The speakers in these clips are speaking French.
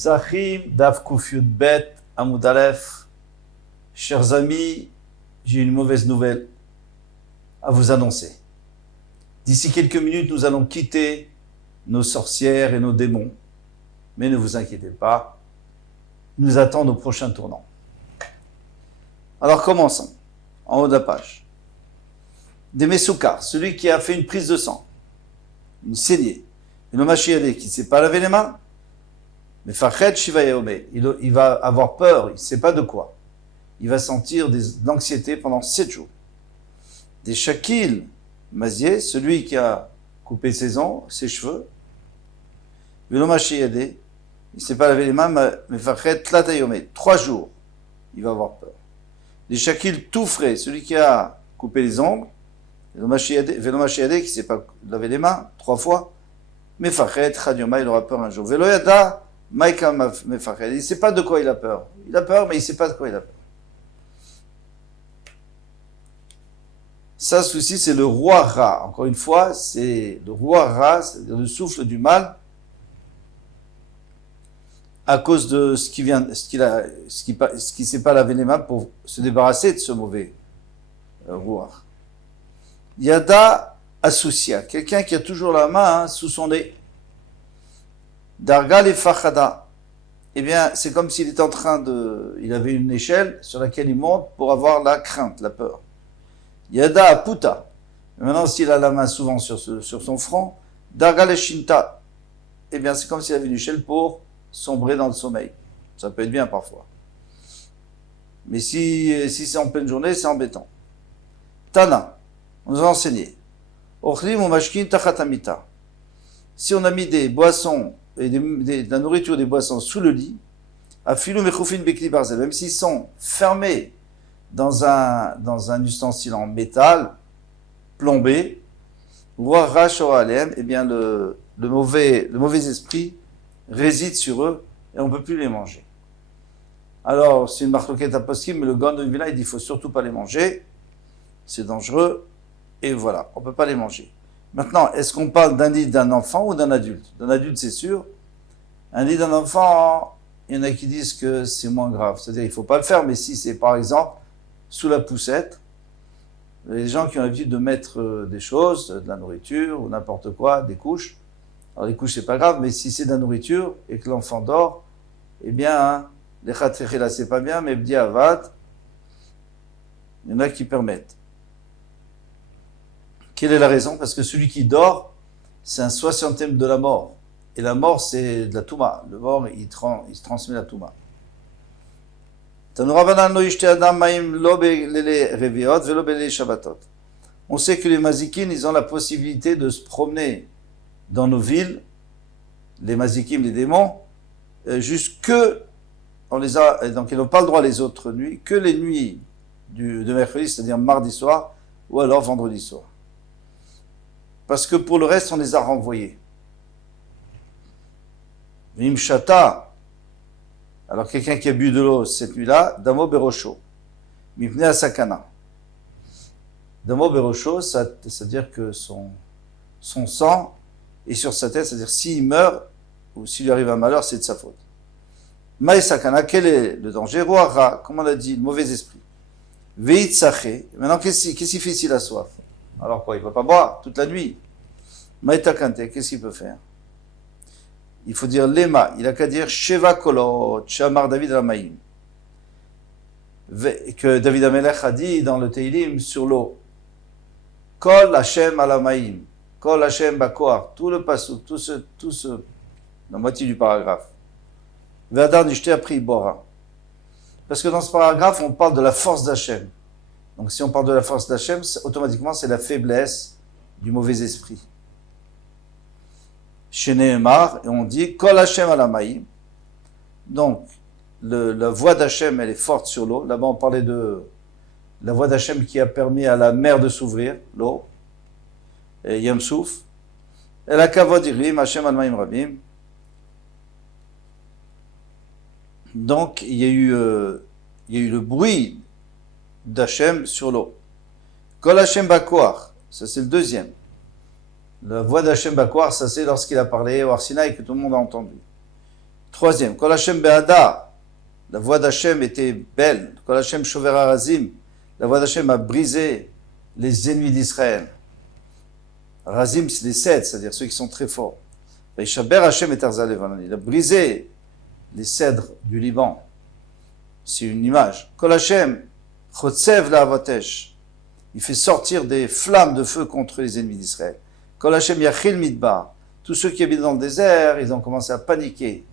Psachim, Daf Kuf Yud Bet, Amud Aleph. Chers amis, j'ai une mauvaise nouvelle à vous annoncer. D'ici quelques minutes, nous allons quitter nos sorcières et nos démons. Mais ne vous inquiétez pas, nous attendons au prochain tournant. Alors commençons, en haut de la page. Des Messoukar, celui qui a fait une prise de sang, une saignée, une Mashiadé qui ne s'est pas lavé les mains, mais Fachet Shiva Yaomé, il va avoir peur, il ne sait pas de quoi. Il va sentir de l'anxiété pendant 7 jours. Des Shakil Mazier, celui qui a coupé ses ongles, ses cheveux, une Mashiadé, il ne s'est pas lavé les mains, mais Fachet Tlata Yomé, 3 jours, il va avoir peur. Des Shakil tout frais, celui qui a coupé les ongles, Velomashiadé qui ne s'est pas lavé les mains 3 fois, mais Fachet Chadioma, il aura peur un jour. Veloyada, Maïka Mefachet, il ne sait pas de quoi il a peur. Il a peur, mais il ne sait pas de quoi il a peur. Ça, ceci, c'est le roi Ra. Encore une fois, c'est le roi Ra, c'est-à-dire le souffle du mal, à cause de ce qui s'est pas lavé les mains pour se débarrasser de ce mauvais roi. Yada Asusia, quelqu'un qui a toujours la main sous son nez. Dargal et Fachada, eh bien, c'est comme s'il était il avait une échelle sur laquelle il monte pour avoir la crainte, la peur. Yada Aputa, maintenant s'il a la main souvent sur son front, Dargal et Shinta, eh bien, c'est comme s'il avait une échelle pour sombrer dans le sommeil. Ça peut être bien parfois. Mais si c'est en pleine journée, c'est embêtant. Tana, on nous a enseigné. Ochlim ou mashkin tachatamita. Si on a mis des boissons et de la nourriture, des boissons sous le lit, afilou mechoufin bekli barzel, même s'ils sont fermés dans un ustensile en métal, plombé, voire racho alem, eh bien le mauvais esprit réside sur eux et on ne peut plus les manger. Alors, c'est une marloquette aposkim, mais le Gaon de Vilna, il dit qu'il ne faut surtout pas les manger, c'est dangereux, et voilà, on ne peut pas les manger. Maintenant, est-ce qu'on parle d'un lit d'un enfant ou d'un adulte? D'un adulte, c'est sûr. Un lit d'un enfant, il y en a qui disent que c'est moins grave. C'est-à-dire, il ne faut pas le faire, mais si c'est, par exemple, sous la poussette, les gens qui ont l'habitude de mettre des choses, de la nourriture ou n'importe quoi, des couches. Alors, les couches, c'est pas grave, mais si c'est de la nourriture et que l'enfant dort, eh bien, les khatreché là, c'est pas bien, mais bdi avad, il y en a qui permettent. Quelle est la raison? Parce que celui qui dort, c'est un 60e de la mort. Et la mort, c'est de la touma. Le mort, il se transmet la touma. On sait que les mazikim, ils ont la possibilité de se promener dans nos villes, les mazikim, les démons, jusque, donc ils n'ont pas le droit les autres nuits, que les nuits de mercredi, c'est-à-dire mardi soir, ou alors vendredi soir. Parce que pour le reste, on les a renvoyés. Vimshata, alors quelqu'un qui a bu de l'eau cette nuit-là, Damo Berosho, Mipne Asakana. Damo Berosho, c'est-à-dire que son sang est sur sa tête, c'est-à-dire s'il meurt, ou s'il lui arrive un malheur, c'est de sa faute. Maï Sakana, quel est le danger? Roara, comme on l'a dit, le mauvais esprit. Veit Saché, maintenant qu'est-ce qu'il fait s'il a soif? Alors quoi, il ne va pas boire toute la nuit. Maïta Kante, qu'est-ce qu'il peut faire? Il faut dire Lema, il a qu'à dire Sheva Kolot, Shamar David Ramaim. Que David Amelech a dit dans le Teilim sur l'eau. Kol Hashem Alamaim, Kol Hashem Bakoar, tout le passouk, la moitié du paragraphe. Vedar Nishte a pris Bora. Parce que dans ce paragraphe, on parle de la force d'Hachem. Donc si on parle de la force d'Hachem, automatiquement c'est la faiblesse du mauvais esprit. Chez Nehemar, et on dit Kol Hashem alamaïm. Donc la voix d'Hachem, elle est forte sur l'eau. Là-bas on parlait de la voix d'Hachem qui a permis à la mer de s'ouvrir, l'eau, et Yam Souf. Et la kavod irim, Hashem alamaïm rabim. Donc il y a eu le bruit d'Hachem sur l'eau. Kol Hashem Bakoar, ça c'est le deuxième. La voix d'Hachem Bakoar, ça c'est lorsqu'il a parlé au Arsinaï que tout le monde a entendu. Troisième, Kol Hashem Be'ada, la voix d'Hachem était belle. Kol Hashem Shover Harazim, la voix d'Hachem a brisé les ennemis d'Israël. Harazim, c'est les cèdres, c'est-à-dire ceux qui sont très forts. Vaishaber Hashem et Arza Levanon, il a brisé les cèdres du Liban. C'est une image. Kol Hashem Chotsev La'avatesh, il fait sortir des flammes de feu contre les ennemis d'Israël. Kol Hashem Yachil Midbar, tous ceux qui habitent dans le désert, ils ont commencé à paniquer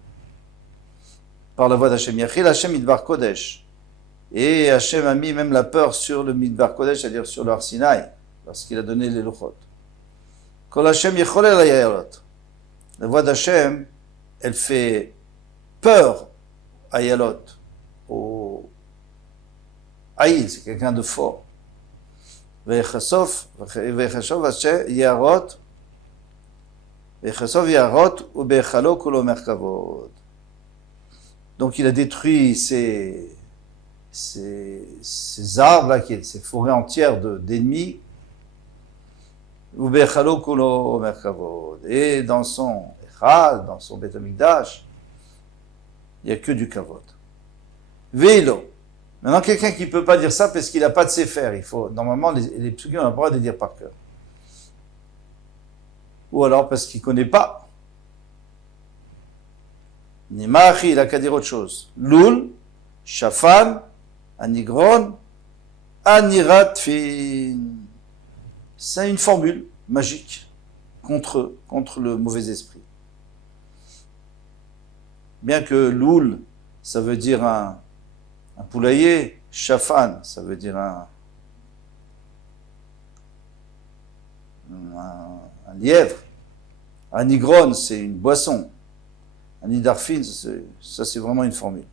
par la voix d'Hachem. Yachil Hashem Midbar Kodesh. Et Hachem a mis même la peur sur le Midbar Kodesh, c'est-à-dire sur le Har Sinaï, lorsqu'il a donné les Luchot. Kol Hashem Yecholel Hayayalot. La voix d'Hachem, elle fait peur à Yalot, au Haïl, c'est quelqu'un de fort. Vechasov Yarot, Vechasov Yarot, ou Bechalo Kulo Merkavod. Donc il a détruit ces arbres là, ces forêts entières d'ennemis. Ou Bechalo Kulo Merkavod. Et dans son Echal, dans son Beth Amikdash, il n'y a que du kavod. Vélo. Maintenant, quelqu'un qui ne peut pas dire ça parce qu'il n'a pas de sefer, il faut, normalement, les psukim, on n'a pas le droit de les dire par cœur. Ou alors parce qu'il ne connaît pas. Nimachi, il n'a qu'à dire autre chose. Loul, Shafan, Anigron, Aniratfin. C'est une formule magique contre le mauvais esprit. Bien que Loul, ça veut dire un poulailler, Shafan, ça veut dire un lièvre. Anigron, c'est une boisson. Anidarfin, ça c'est vraiment une formule.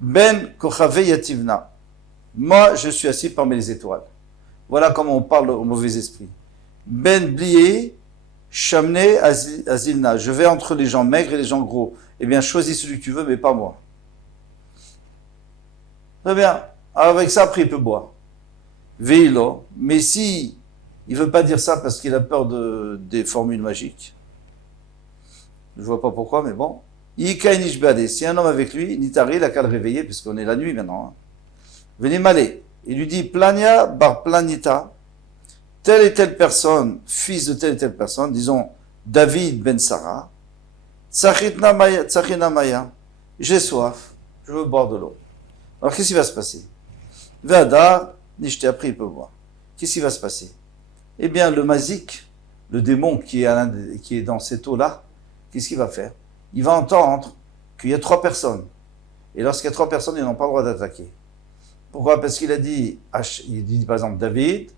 Ben Kochave Yativna. Moi, je suis assis parmi les étoiles. Voilà comment on parle au mauvais esprit. Ben Blié, Shamne Azilna. Je vais entre les gens maigres et les gens gros. Eh bien, choisis celui que tu veux, mais pas moi. Très bien. Alors avec ça, après, il peut boire. Veilo. Mais si il veut pas dire ça parce qu'il a peur des formules magiques, je vois pas pourquoi, mais bon. Ikainishbade. Si un homme avec lui, Nitari, il a qu'à le réveiller, puisqu'on est la nuit maintenant. Venez malé. Il lui dit, Plania bar planita, telle et telle personne, fils de telle et telle personne, disons David ben Sarah, Tsachina Maya, j'ai soif, je veux boire de l'eau. Alors qu'est-ce qui va se passer? Vada, Nishte, après il peut boire. Qu'est-ce qui va se passer? Eh bien, le mazik, le démon qui est dans cette eau-là, qu'est-ce qu'il va faire? Il va entendre qu'il y a 3 personnes. Et lorsqu'il y a 3 personnes, ils n'ont pas le droit d'attaquer. Pourquoi? Parce qu'il dit par exemple David,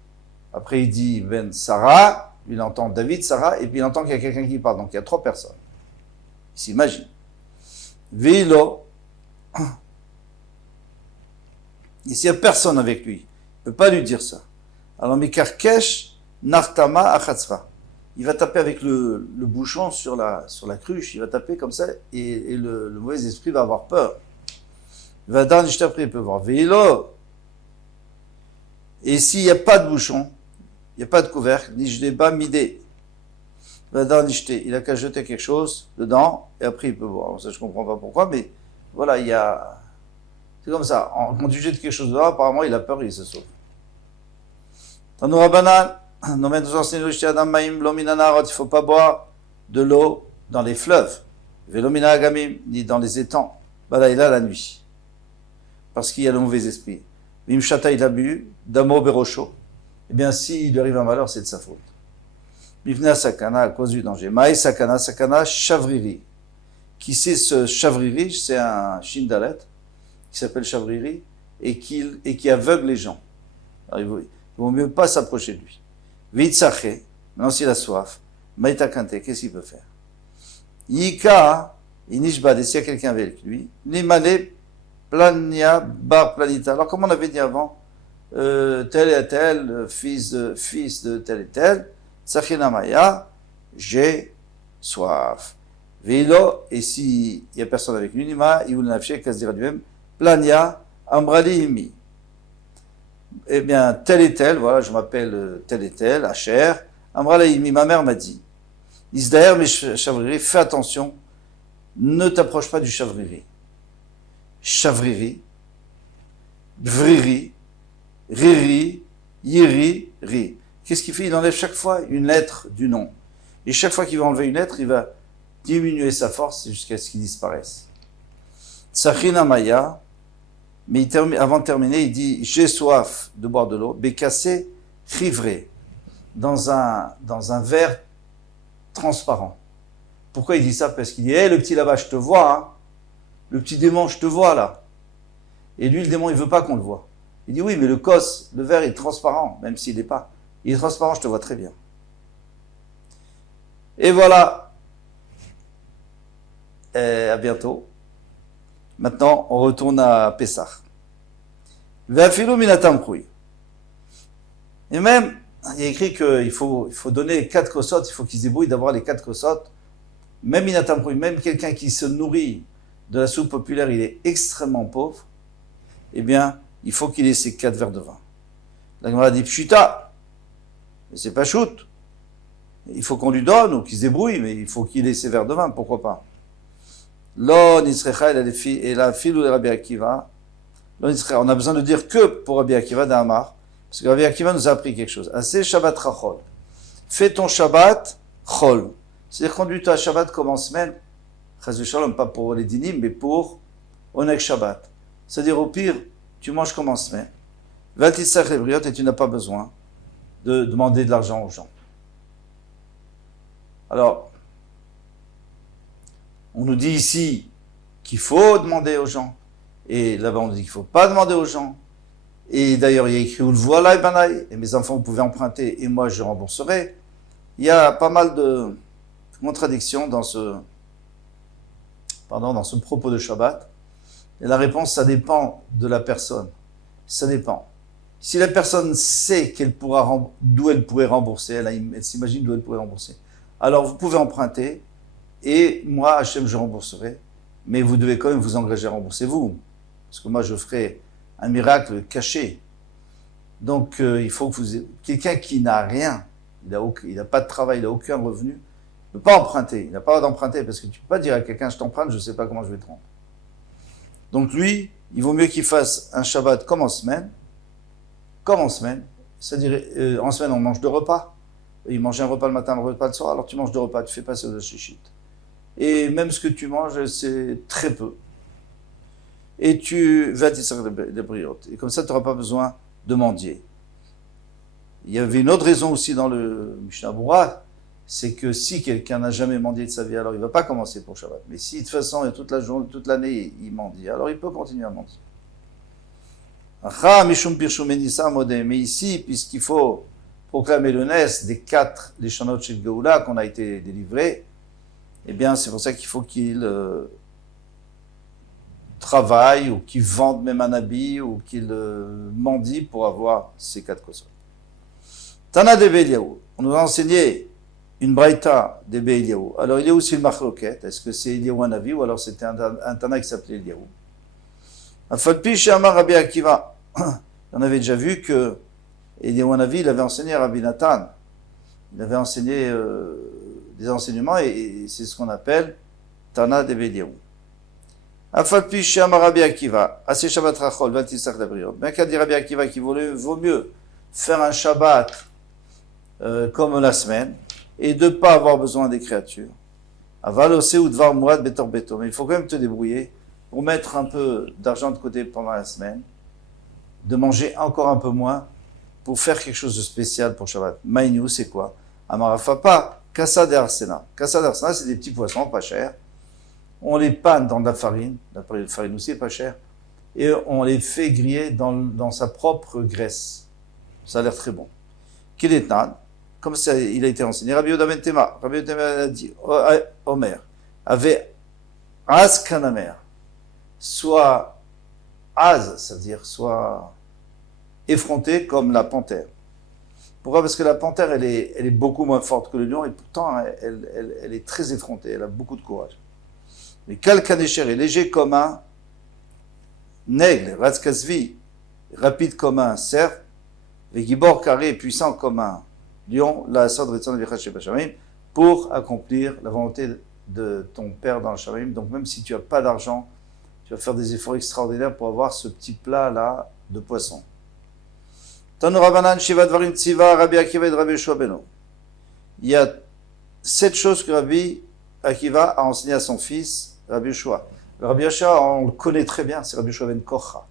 après il dit Ben Sarah, il entend David, Sarah, et puis il entend qu'il y a quelqu'un qui parle. Donc il y a 3 personnes. Il s'imagine. Vilo. Et s'il n'y a personne avec lui, il ne peut pas lui dire ça. Alors Mikarkesh Nartama Achatzra. Il va taper avec le bouchon sur la cruche, il va taper comme ça, et le mauvais esprit va avoir peur. Vadar Nishtapri, il peut voir. Veilo. Et s'il n'y a pas de bouchon, il n'y a pas de couvercle, Nishdeba Midé. Vadar Nishté, il a qu'à jeter quelque chose dedans, et après il peut boire. Alors ça, je ne comprends pas pourquoi, mais voilà, il y a. C'est comme ça. Quand tu jettes quelque chose dedans, apparemment, il a peur et il se sauve. Tanoura Banan, il ne faut pas boire de l'eau dans les fleuves. Velomina Agamim, ni dans les étangs. Balaïla la nuit. Parce qu'il y a le mauvais esprit. Vimshata il a bu, Damo Berocho. Eh bien, s'il lui arrive un malheur, c'est de sa faute. Mivna Sakana, à cause du danger. Maï Sakana, Sakana, Chavriri. Qui c'est ce Chavriri? C'est un Shindalet qui s'appelle Chavriri et qui aveugle les gens. Alors, il vaut mieux pas s'approcher de lui. Vitsache, maintenant s'il a soif, Maïta Kante, qu'est-ce qu'il peut faire? Yika, Inishbad, et s'il y a quelqu'un avec lui, Nimale Plania Bar Planita. Alors, comme on avait dit avant, tel et tel, fils de tel et tel, Tsachina Maya, j'ai soif. Vilo, et s'il n'y a personne avec lui, Nima, Iul Nafshe, Kazdira du même, Plania Ambrali Himi. Eh bien, tel et tel, voilà, je m'appelle tel et tel, Asher, Ambrali Himi, ma mère m'a dit, Isdaer, mais Chavriri, fais attention ne t'approche pas du chavriri. Chavriri, vriri, riri, yiri, ri. Qu'est-ce qu'il fait? Il enlève chaque fois une lettre du nom. Et chaque fois qu'il va enlever une lettre, il va diminuer sa force jusqu'à ce qu'il disparaisse. Tsachina Maya, mais avant de terminer, il dit j'ai soif de boire de l'eau, bécassé, rivré, dans un verre transparent. Pourquoi il dit ça? Parce qu'il dit le petit là-bas, je te vois, hein. Le petit démon, je te vois là. Et lui, le démon, il veut pas qu'on le voit. Il dit oui, mais le verre est transparent, même s'il n'est pas. Il est transparent, je te vois très bien. Et voilà. À bientôt. Maintenant, on retourne à Pessah. Ve'afilu minatam khui. Et même, il y a écrit qu'il faut donner 4 kosot, il faut qu'il se débrouille d'avoir les 4 kosot. Même minatam khui, même quelqu'un qui se nourrit de la soupe populaire, il est extrêmement pauvre. Eh bien, il faut qu'il ait ces 4 verres de vin. La Gemara dit pshuta, mais c'est pas shoot. Il faut qu'on lui donne ou qu'il se débrouille, mais il faut qu'il ait ses verres de vin, pourquoi pas. Lo nisrecha et la file ou Rabbi Akiva. On a besoin de dire que pour Rabbi Akiva d'Amar, parce que Rabbi Akiva nous a appris quelque chose. Assez Shabbat Rachol. Fais ton Shabbat Chol. C'est-à-dire conduis-toi à Shabbat comme en semaine. Chaz v'shalom, pas pour les dinim, mais pour Oneg Shabbat. C'est-à-dire au pire, tu manges comme en semaine. Valtissach les briottes et tu n'as pas besoin de demander de l'argent aux gens. Alors, on nous dit ici qu'il faut demander aux gens. Et là-bas, on nous dit qu'il ne faut pas demander aux gens. Et d'ailleurs, il y a écrit « Ul voilà ibanaï » et mes enfants, vous pouvez emprunter et moi, je rembourserai. Il y a pas mal de contradictions dans ce propos de Shabbat. Et la réponse, ça dépend de la personne. Ça dépend. Si la personne sait d'où elle pourrait rembourser, elle s'imagine d'où elle pourrait rembourser, alors vous pouvez emprunter et moi, Hachem, je rembourserai. Mais vous devez quand même vous engager à rembourser vous. Parce que moi, je ferai un miracle caché. Donc, il faut que quelqu'un qui n'a rien, il n'a pas de travail, il n'a aucun revenu, ne peut pas emprunter. Il n'a pas le droit d'emprunter parce que tu ne peux pas dire à quelqu'un, je t'emprunte, je ne sais pas comment je vais te rendre. Donc lui, il vaut mieux qu'il fasse un Shabbat comme en semaine. C'est-à-dire, en semaine, on mange 2 repas. Il mange un repas le matin, un repas le soir, alors tu manges 2 repas, tu fais passer le shishit. Et même ce que tu manges, c'est très peu. Et tu vas t'isser des briottes. Et comme ça, tu n'auras pas besoin de mendier. Il y avait une autre raison aussi dans le Mishnah Berurah, c'est que si quelqu'un n'a jamais mendié de sa vie, alors il ne va pas commencer pour Shabbat. Mais si de toute façon, toute la journée, toute l'année, il mendie, alors il peut continuer à mendier. Mais ici, puisqu'il faut proclamer le Nes des 4 les Shanot Shel Geoula qu'on a été délivrés, eh bien, c'est pour ça qu'il faut qu'il travaille ou qu'il vende même un habit ou qu'il mendie pour avoir ces 4 kosot. Tana de Eliyahu, on nous a enseigné une braïta de Eliyahu. Alors, il y a aussi le machloket. Est-ce que c'est Eliyahu un avis ou alors c'était un Tana qui s'appelait Eliyahu? Afalpi Shama Rabbi Akiva. On avait déjà vu que Eliyahu un avis, il avait enseigné à Rabbi Nathan. Il avait enseigné des enseignements et c'est ce qu'on appelle Tana de Eliyahu. Afalpi Shama Rabbi Akiva. Assez Shabbat Rachol, Valtissach Labriot. Bien qu'à dire Rabbi Akiva qu'il vaut mieux faire un Shabbat comme la semaine, et de ne pas avoir besoin des créatures. Avalosé ou dvar mouad betor beto. Mais il faut quand même te débrouiller pour mettre un peu d'argent de côté pendant la semaine, de manger encore un peu moins, pour faire quelque chose de spécial pour Shabbat. Maïniou, c'est quoi? Amarafapa, kassa de arsena. Kassa de arsena, c'est des petits poissons pas chers. On les panne dans de la farine aussi est pas chère, et on les fait griller dans sa propre graisse. Ça a l'air très bon. Kiletnan, comme ça, il a été enseigné. Rabbi Yehuda ben Tema. Rabbi Yehuda a dit, Omer, avait az kanamer, soit az, c'est-à-dire soit effronté comme la panthère. Pourquoi? Parce que la panthère, elle est beaucoup moins forte que le lion et pourtant, elle est très effrontée, elle a beaucoup de courage. Mais Kalkanesher est léger comme un aigle, Ratzkazvi, rapide comme un cerf, et Gibor carré puissant comme un lion, la Sadretzon Vichach Shebashamim, pour accomplir la volonté de ton père dans le Shamaim. Donc même si tu n'as pas d'argent, tu vas faire des efforts extraordinaires pour avoir ce petit plat-là de poisson. Tanu Rabbanan Shiva Dvarim Tziva Rabbi Akiva et Rabbi Yoshua Beno. Il y a 7 choses que Rabbi Akiva a enseigné à son fils, Rabbi Yoshua. Le Rabbi Yoshua, on le connaît très bien, c'est Rabbi Yoshua ben Kocha,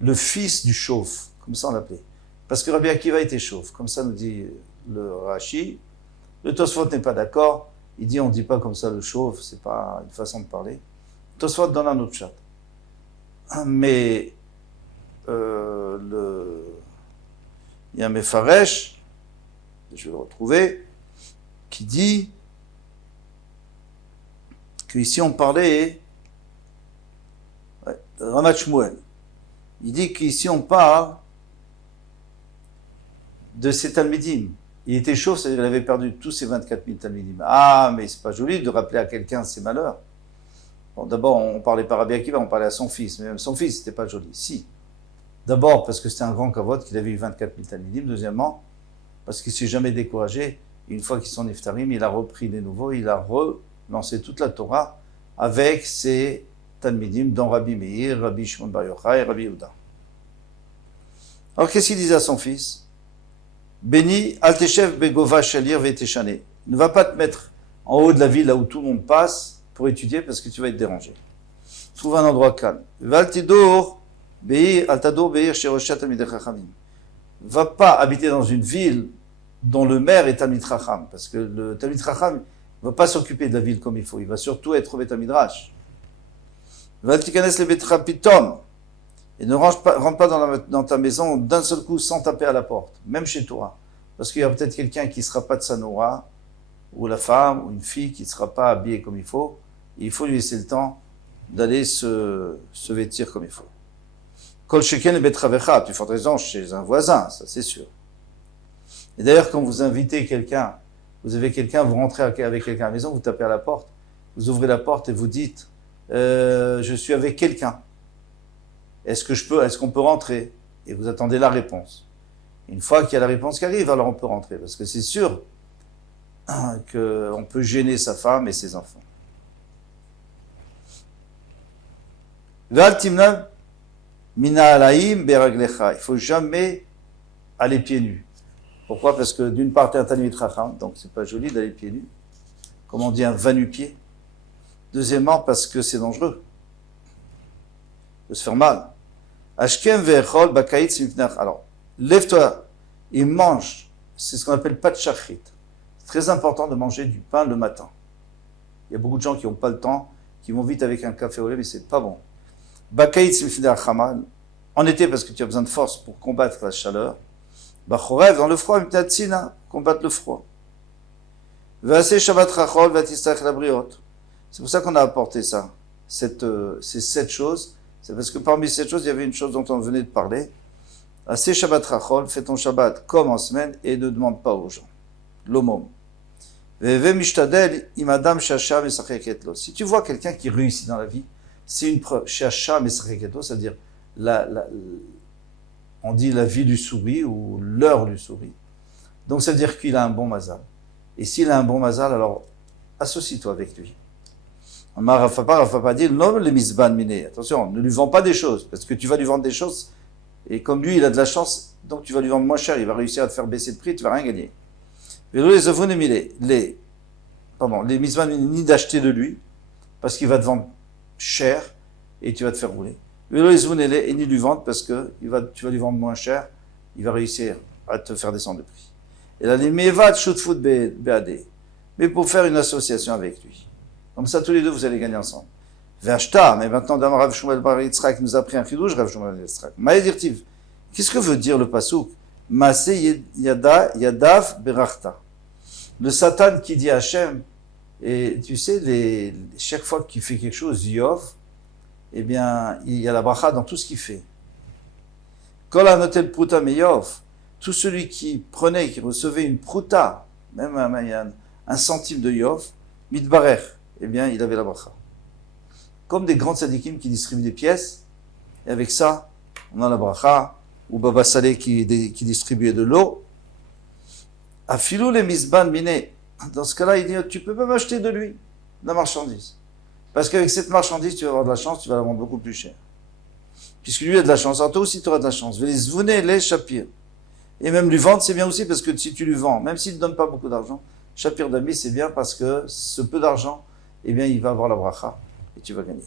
le fils du chauve, comme ça on l'appelait. Parce que Rabbi Akiva était chauve, comme ça nous dit le Rashi. Le Tosfot n'est pas d'accord, il dit on ne dit pas comme ça le chauve, c'est pas une façon de parler. Tosfot donne un autre chat. Mais il y a un Mefaresh, je vais le retrouver, qui dit qu'ici on parlait de Ramat Shmuel. Il dit qu'ici on parle de ses Talmidim. Il était chaud, c'est-à-dire qu'il avait perdu tous ses 24 000 Talmidim. Ah, mais c'est pas joli de rappeler à quelqu'un ses malheurs. Bon, d'abord, on parlait pas Rabbi Akiva, on parlait à son fils, mais même son fils, c'était pas joli. Si. D'abord, parce que c'était un grand kavod, qu'il avait eu 24 000 Talmidim. Deuxièmement, parce qu'il s'est jamais découragé. Une fois qu'ils sont niftarim, il a repris des nouveaux, il a relancé toute la Torah avec ses Talmidim, dont Rabbi Meir, Rabbi Shimon Bar Yochai et Rabbi Yehuda. Alors, qu'est-ce qu'il disait à son fils? Béni, Alteshev Begova Shalir Veteshane. Ne va pas te mettre en haut de la ville, là où tout le monde passe, pour étudier, parce que tu vas être dérangé. Trouve un endroit calme. Valtidour, Beir, Altadour, Beir, Sheroshat, Talmidei Chachamim. Va pas habiter dans une ville dont le maire est Talmid Chacham, parce que le Talmid Chacham ne va pas s'occuper de la ville comme il faut, il va surtout être au Beit Midrash. Valtikanes le Betra Pitom, et ne rentre pas dans ta maison d'un seul coup sans taper à la porte, même chez toi, parce qu'il y a peut-être quelqu'un qui ne sera pas de Sanoura, ou la femme, ou une fille qui ne sera pas habillée comme il faut, et il faut lui laisser le temps d'aller se vêtir comme il faut. Kol Sheken et Betravecha, tu fais raison chez un voisin, ça c'est sûr. Et d'ailleurs, quand vous invitez quelqu'un, vous avez quelqu'un, vous rentrez avec quelqu'un à la maison, vous tapez à la porte, vous ouvrez la porte et vous dites je suis avec quelqu'un. Est-ce qu'on peut rentrer? Et vous attendez la réponse. Une fois qu'il y a la réponse qui arrive, alors on peut rentrer. Parce que c'est sûr qu'on peut gêner sa femme et ses enfants. Val timna mina alaim beraglecha. Il ne faut jamais aller pieds nus. Pourquoi? Parce que d'une part, tu es un Talmid Chacham, donc c'est pas joli d'aller pieds nus. Comme on dit, un va-nu-pied. Deuxièmement, parce que c'est dangereux. Il peut se faire mal. Ashkem ve'echol bakaït simknach. Alors, lève-toi et mange. C'est ce qu'on appelle pat shachrit. C'est très important de manger du pain le matin. Il y a beaucoup de gens qui n'ont pas le temps, qui vont vite avec un café au lait, mais c'est pas bon. Bakaït simknach hamal. En été, parce que tu as besoin de force pour combattre la chaleur. Bachorev, dans le froid, mitatsina, combattre le froid. Ve'aseh shabbat rachol ve'atistach labriot. C'est pour ça qu'on a apporté ça, ces 7 choses. C'est parce que parmi ces choses, il y avait une chose dont on venait de parler. Assez Shabbat Rachol, fais ton Shabbat comme en semaine et ne demande pas aux gens. L'omom. Veve mishtadel imadam shasha mesacheketlo. Si tu vois quelqu'un qui réussit dans la vie, c'est une preuve. Shasha mesacheketlo, c'est-à-dire on dit la vie lui sourit ou l'heure lui sourit. Donc ça veut dire qu'il a un bon mazal. Et s'il a un bon mazal, alors associe-toi avec lui. Rafa pas dit non les misban miné. Attention, ne lui vends pas des choses, parce que tu vas lui vendre des choses, et comme lui il a de la chance, donc tu vas lui vendre moins cher, il va réussir à te faire baisser de prix, tu vas rien gagner. Les misban ni d'acheter de lui, parce qu'il va te vendre cher, et tu vas te faire rouler. Et ni lui vendre, parce que tu vas lui vendre moins cher, il va réussir à te faire descendre de prix. Et là, les mevad shutfut be'ade, mais pour faire une association avec lui. Comme ça, tous les deux, vous allez gagner ensemble. V'ashta, mais maintenant, dans Rav Shmuel bar Yitzhak nous a pris un chidouche, Rav Shmuel bar Yitzhak. Ma'edirtiv. Qu'est-ce que veut dire le pasouk? Maaseh yadav berachta. Le Satan qui dit à Hachem, et tu sais, chaque fois qu'il fait quelque chose, Yov, eh bien, il y a la bracha dans tout ce qu'il fait. Kol anotel pruta meyov. Tout celui qui prenait, qui recevait une pruta, même un centime de Yov, mitbarech, eh bien, il avait la bracha. Comme des grands tzadikim qui distribuent des pièces, et avec ça, on a la bracha, ou Baba Saleh qui distribuait de l'eau. Afilou les misban miné. Dans ce cas-là, il dit, tu peux même acheter de lui. de la marchandise. Parce qu'avec cette marchandise, tu vas avoir de la chance, tu vas la vendre beaucoup plus cher. Puisque lui a de la chance, alors toi aussi tu auras de la chance. Les zvouné, les shapir. Et même lui vendre, c'est bien aussi, parce que si tu lui vends, même s'il ne donne pas beaucoup d'argent, shapir d'ami, c'est bien parce que ce peu d'argent, eh bien, il va avoir la bracha, et tu vas gagner.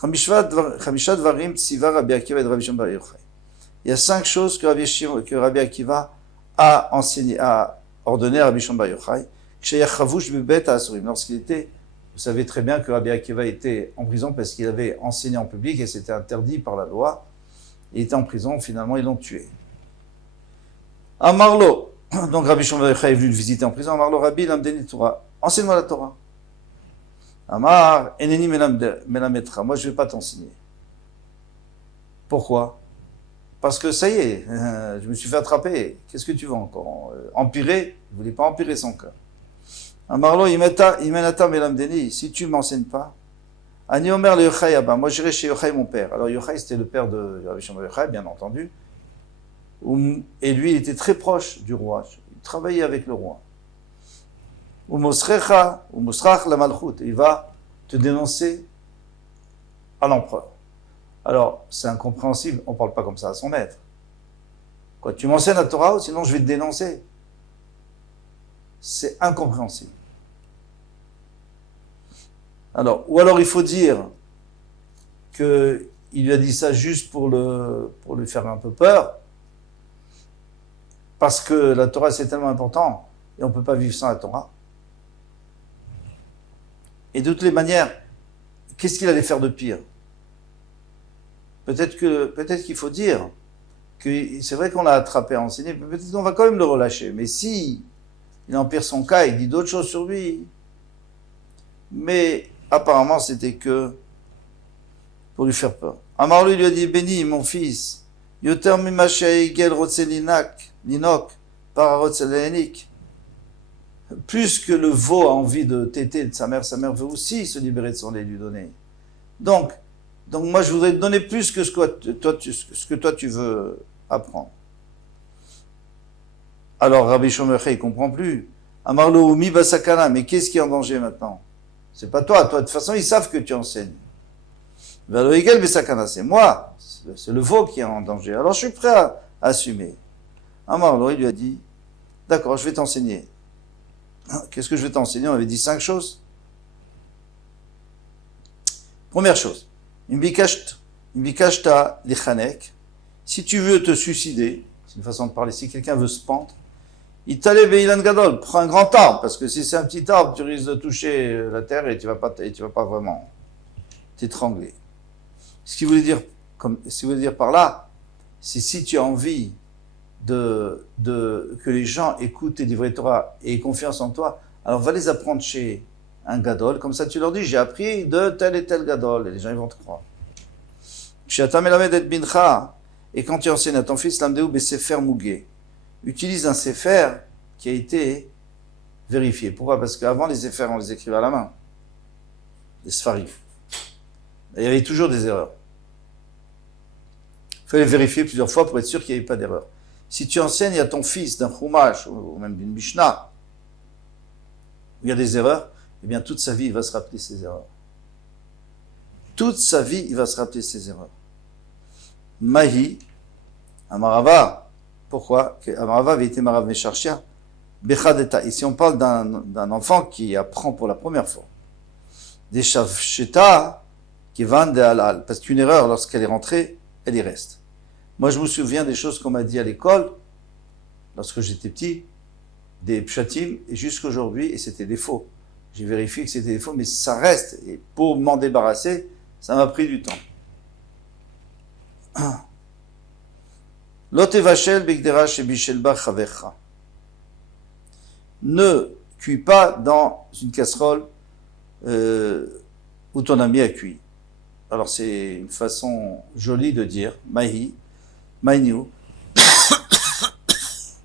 Chamisha dvarim tsiva Rabbi Akiva et Rabbi Shimon bar Yochai. Il y a 5 choses que Rabbi Akiva a enseigné, a ordonné à Rabbi Shimon bar Yochai. Lorsqu'il était, vous savez très bien que Rabbi Akiva était en prison parce qu'il avait enseigné en public et c'était interdit par la loi. Il était en prison, finalement ils l'ont tué. Amarlo, donc Rabbi Shimon bar Yochai est venu le visiter en prison. Amarlo, Rabbi lamdeni Torah, enseigne-moi la Torah. Amar, eneni melametra, moi je ne vais pas t'enseigner. Pourquoi? Parce que ça y est, je me suis fait attraper. Qu'est-ce que tu veux encore? Empirer? Il ne voulait pas empirer son cas. Amarlo, imenata melamdeni, si tu ne m'enseignes pas, Ani Omer le Yochai Abba, moi j'irai chez Yochai mon père. Alors Yochai c'était le père de Rabbi Shimon bar Yochai, bien entendu. Et lui il était très proche du roi, il travaillait avec le roi. Umosrach la malchut, il va te dénoncer à l'empereur. Alors, c'est incompréhensible, on ne parle pas comme ça à son maître. Quoi, tu m'enseignes la Torah, sinon je vais te dénoncer. C'est incompréhensible. Alors, ou alors il faut dire qu'il lui a dit ça juste pour lui faire un peu peur, parce que la Torah c'est tellement important, et on ne peut pas vivre sans la Torah. Et de toutes les manières, qu'est-ce qu'il allait faire de pire? Peut-être qu'il faut dire que c'est vrai qu'on l'a attrapé à enseigner, peut-être qu'on va quand même le relâcher. Mais si il empire son cas, il dit d'autres choses sur lui. Mais apparemment, c'était que pour lui faire peur. Amar lui a dit, béni, mon fils, yoter mimashe igel rotselinak, linok, pararotselenik. Plus que le veau a envie de téter de sa mère veut aussi se libérer de son lait et lui donner. Donc moi je voudrais te donner plus que ce que toi tu veux apprendre. Alors Rabbi Shimon bar Yochai il comprend plus. Amarlo mi basakana, mais qu'est-ce qui est en danger maintenant? C'est pas toi, de toute façon ils savent que tu enseignes. Valo igel basakana, c'est moi, c'est le veau qui est en danger. Alors je suis prêt à assumer. Amarlo il lui a dit, d'accord, je vais t'enseigner. Qu'est-ce que je vais t'enseigner? On avait dit 5 choses. Première chose, imbikashta lichanek, si tu veux te suicider, c'est une façon de parler, si quelqu'un veut se pendre, itale beilan gadol, prends un grand arbre, parce que si c'est un petit arbre, tu risques de toucher la terre et tu vas pas vraiment t'étrangler. Ce qu'il voulait dire par là, c'est si tu as envie que les gens écoutent tes livrets Torah et aient confiance en toi, alors va les apprendre chez un gadol, comme ça tu leur dis, j'ai appris de tel et tel gadol, et les gens ils vont te croire. Et quand tu enseignes à ton fils, l'amdeu besefer mugé, utilise un sefer qui a été vérifié. Pourquoi? Parce qu'avant les sefers, on les écrivait à la main, les sfarim. Il y avait toujours des erreurs. Il fallait vérifier plusieurs fois pour être sûr qu'il n'y avait pas d'erreur. Si tu enseignes à ton fils d'un chumash ou même d'une mishnah où il y a des erreurs, eh bien toute sa vie il va se rappeler ces erreurs. Toute sa vie il va se rappeler ces erreurs. Mahi, Amarava, pourquoi? Amarava avait été Marav Mesharshia, Bechadeta. Ici on parle d'un enfant qui apprend pour la première fois. Des Shavsheta qui vendent de halal. Parce qu'une erreur, lorsqu'elle est rentrée, elle y reste. Moi, je me souviens des choses qu'on m'a dit à l'école, lorsque j'étais petit, des pshatim, et jusqu'aujourd'hui, et c'était des faux. J'ai vérifié que c'était des faux, mais ça reste. Et pour m'en débarrasser, ça m'a pris du temps. Lotevachel begdera shebishelba chavecha. Ne cuis pas dans une casserole où ton ami a cuit. Alors c'est une façon jolie de dire mahi, maïniou,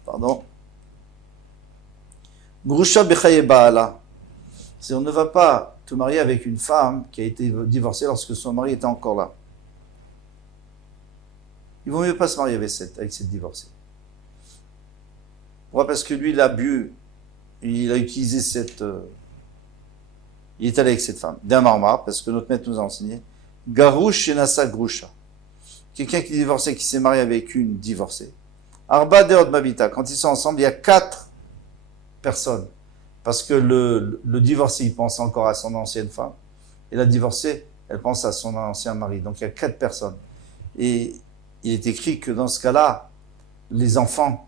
pardon. Grusha bechaye baala. C'est on ne va pas te marier avec une femme qui a été divorcée lorsque son mari était encore là. Il vaut mieux pas se marier avec cette divorcée. Pourquoi? Parce que lui, il a bu, il a utilisé cette Il est allé avec cette femme. D'un marmar, parce que notre maître nous a enseigné. Garouche Nasa Grusha. Quelqu'un qui est divorcé, qui s'est marié avec une divorcée. Arba Deod Mabita. Quand ils sont ensemble, il y a 4 personnes. Parce que le divorcé, il pense encore à son ancienne femme. Et la divorcée, elle pense à son ancien mari. Donc il y a 4 personnes. Et il est écrit que dans ce cas-là, les enfants,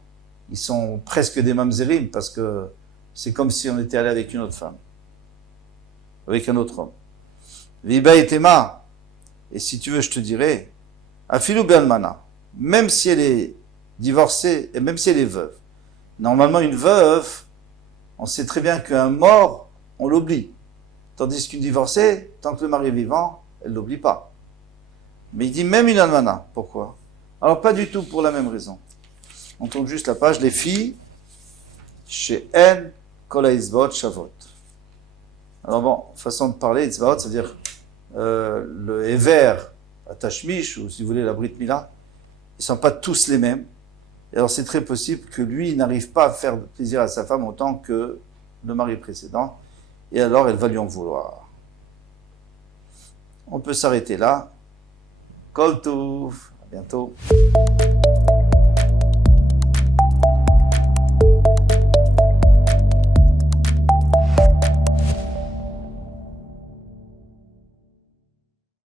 ils sont presque des mamzerim, parce que c'est comme si on était allé avec une autre femme. Avec un autre homme. Viba et Tema. Et si tu veux, je te dirais, Afilou Belmana, même si elle est divorcée, et même si elle est veuve. Normalement, une veuve, on sait très bien qu'un mort, on l'oublie. Tandis qu'une divorcée, tant que le mari est vivant, elle ne l'oublie pas. Mais il dit même une almana. Pourquoi? Alors, pas du tout pour la même raison. On tourne juste la page. Les filles, chez En, Kola Izvot, Shavot. Alors bon, façon de parler, Izvot, c'est-à-dire le Ever, la Tashmish, ou si vous voulez la Brit Mila, ils ne sont pas tous les mêmes. Et alors c'est très possible que lui n'arrive pas à faire plaisir à sa femme autant que le mari précédent, et alors elle va lui en vouloir. On peut s'arrêter là. Kol Tov, à bientôt.